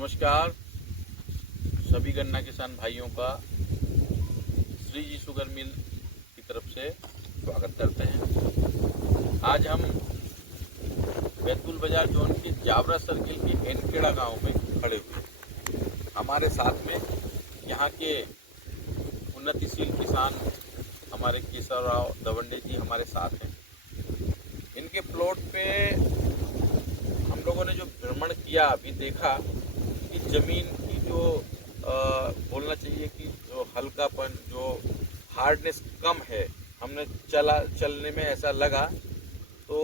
नमस्कार सभी गन्ना किसान भाइयों का श्री जी शुगर मिल की तरफ से स्वागत करते हैं। आज हम बैतूल बाजार जोन के जावरा सर्किल के एनखेड़ा गांव में खड़े हुए हैं। हमारे साथ में यहाँ के उन्नतिशील किसान हमारे केशवराव दवंडे जी हमारे साथ हैं। इनके प्लॉट पे हम लोगों ने जो भ्रमण किया, अभी देखा कि ज़मीन की जो बोलना चाहिए कि जो हल्कापन, जो हार्डनेस कम है, हमने चलने में ऐसा लगा। तो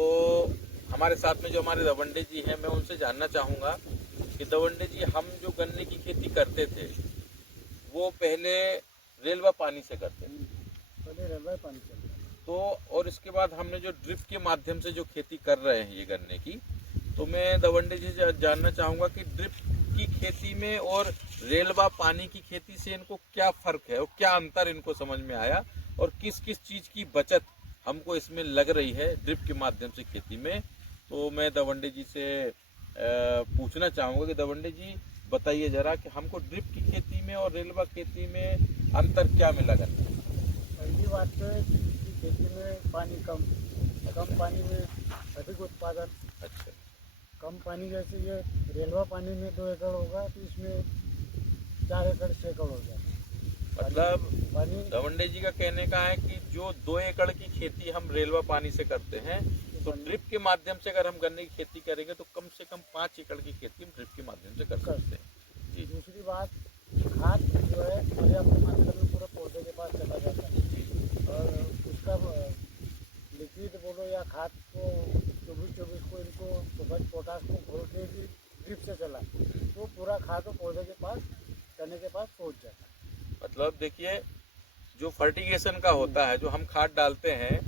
हमारे साथ में जो हमारे दवंडे जी हैं, मैं उनसे जानना चाहूँगा कि दवंडे जी, हम जो गन्ने की खेती करते थे वो पहले रेलवा पानी से करते थे, पहले रेलवा पानी चलता है। तो और इसके बाद हमने जो ड्रिप के माध्यम से जो खेती कर रहे हैं ये गन्ने की, तो मैं दवंडे जी से जानना चाहूँगा कि ड्रिप की खेती में और रेलवा पानी की खेती से इनको क्या फ़र्क है और क्या अंतर इनको समझ में आया और किस किस चीज़ की बचत हमको इसमें लग रही है ड्रिप के माध्यम से खेती में। तो मैं दवंडे जी से पूछना चाहूँगा कि दवंडे जी बताइए ज़रा कि हमको ड्रिप की खेती में और रेलवा खेती में अंतर क्या मिला करता है। पहली बात तो है कि खेती में पानी कम पानी में अधिक उत्पादन। अच्छा, कम पानी जैसे ये रेलवा पानी में 2 एकड़ होगा तो इसमें 4 एकड़ 6 एकड़ हो जाता है। मतलब पानी दवंडे जी का कहने का है कि जो 2 एकड़ की खेती हम रेलवा पानी से करते हैं, तो ड्रिप के माध्यम से अगर हम गन्ने की खेती करेंगे तो कम से कम 5 एकड़ की खेती हम ड्रिप के माध्यम से कर सकते हैं। जी, दूसरी बात, खाद जो है पर्याप्त मात्रा में पूरा पौधे के पास चला जाता है और उसका लिक्विड बोलो या खाद को 24 को इनको सुबह पोटास को घोल के भी ड्रिप से चला तो पूरा खाद पौधे के पास तने के पास पहुंच जाता है। मतलब देखिए, जो फर्टिगेशन का होता है, जो हम खाद डालते हैं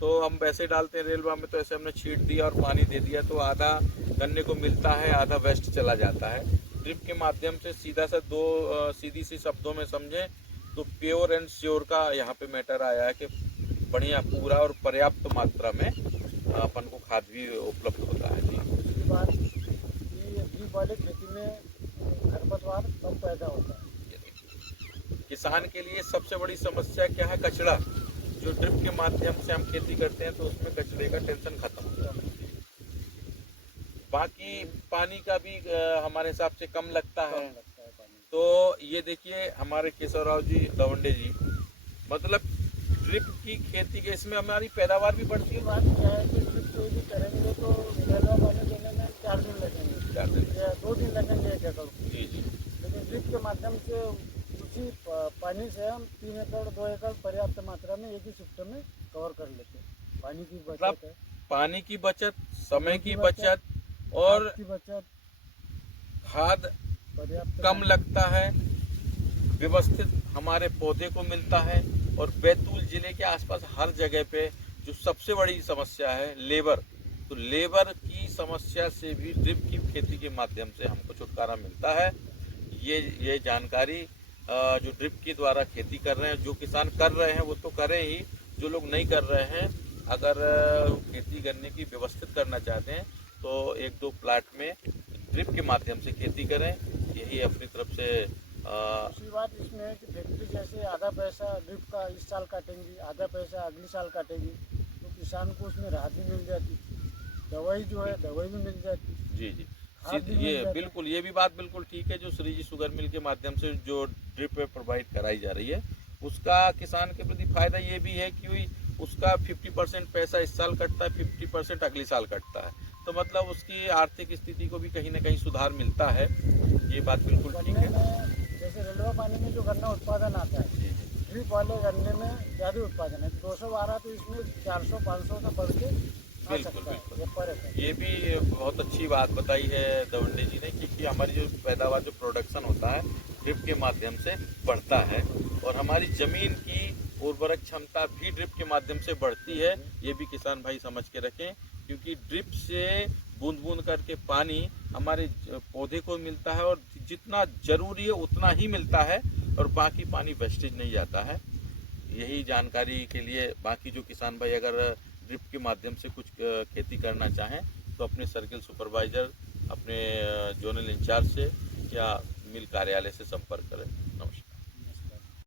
तो हम वैसे डालते हैं रेलवा में, तो ऐसे हमने छीट दिया और पानी दे दिया तो आधा गन्ने को मिलता है, आधा वेस्ट चला जाता है। ड्रिप के माध्यम से सीधा सा सीधी सी शब्दों में समझें तो प्योर एंड श्योर का यहाँ पे मैटर आया है कि बढ़िया पूरा और पर्याप्त मात्रा में अपन को खाद भी उपलब्ध होता है। जी, दूसरी बात कि ड्रिप वाले खेती में खरपतवार कम पैदा होता है। किसान के लिए सबसे बड़ी समस्या क्या है? कचरा। जो ड्रिप के माध्यम से हम खेती करते हैं तो उसमें कचरे का टेंशन खत्म हो जाता है। बाकी पानी का भी हमारे हिसाब से कम लगता है। पानी तो ये देखिए हमारे केशवराव जी दवंडे जी, मतलब ड्रिप की खेती के इसमें हमारी पैदावार भी बढ़ती है। बात क्या है कि ड्रिप से यदि करेंगे तो रेलवा पानी देने में 4 दिन लगेंगे, 4 दिन, या 2 दिन लगेंगे 1 एकड़। जी जी। लेकिन ड्रिप के माध्यम से उसी पानी से हम 3 एकड़ 2 एकड़ पर्याप्त मात्रा में एक ही शिफ्ट में कवर कर लेते हैं। पानी की बचत है, पानी की बचत, समय की बचत और खाद की बचत, खाद पर्याप्त कम लगता है, व्यवस्थित हमारे पौधे को मिलता है। और बैतूल जिले के आसपास हर जगह पे जो सबसे बड़ी समस्या है लेबर, तो लेबर की समस्या से भी ड्रिप की खेती के माध्यम से हमको छुटकारा मिलता है। ये जानकारी जो ड्रिप के द्वारा खेती कर रहे हैं, जो किसान कर रहे हैं वो तो करें ही, जो लोग नहीं कर रहे हैं, अगर खेती करने की व्यवस्थित करना चाहते हैं तो 1-2 प्लाट में ड्रिप के माध्यम से खेती करें। यही अपनी तरफ से दूसरी बात इसमें है कि फैक्ट्री जैसे आधा पैसा ड्रिप का इस साल काटेंगी, आधा पैसा अगले साल काटेगी, तो किसान को उसमें राहत भी मिल जाती, दवाई जो है दवाई भी मिल जाती। जी जी, खाद भी ये मिल जाता। बिल्कुल, ये भी बात बिल्कुल ठीक है। जो श्री जी शुगर मिल के माध्यम से जो ड्रिप प्रोवाइड कराई जा रही है, उसका किसान के प्रति फायदा ये भी है कि उसका 50% पैसा इस साल कटता है, 50% अगले साल कटता है, तो मतलब उसकी आर्थिक स्थिति को भी कहीं ना कहीं सुधार मिलता है। ये बात बिल्कुल ठीक गन्ने है। में जैसे रेलवा पानी में जो गन्ना उत्पादन आता है, जी जी, ड्रिप वाले गन्ने में ज़्यादा उत्पादन है। 212 तो इसमें 400-500 तो बढ़ के आ बिल्कुल सकता है, बिल्कुल। ये पर एकड़। ये भी बहुत अच्छी बात बताई है दवंडे जी ने, क्योंकि हमारी जो पैदावार, जो प्रोडक्शन होता है ड्रिप के माध्यम से बढ़ता है और हमारी ज़मीन की उर्वरक क्षमता भी ड्रिप के माध्यम से बढ़ती है। ये भी किसान भाई समझ के रखें, क्योंकि ड्रिप से बूंद बूंद करके पानी हमारे पौधे को मिलता है और जितना ज़रूरी है उतना ही मिलता है और बाकी पानी वेस्टेज नहीं जाता है। यही जानकारी के लिए बाकी जो किसान भाई अगर ड्रिप के माध्यम से कुछ खेती करना चाहें तो अपने सर्किल सुपरवाइज़र, अपने जोनल इंचार्ज से या मिल कार्यालय से संपर्क करें। नमस्कार।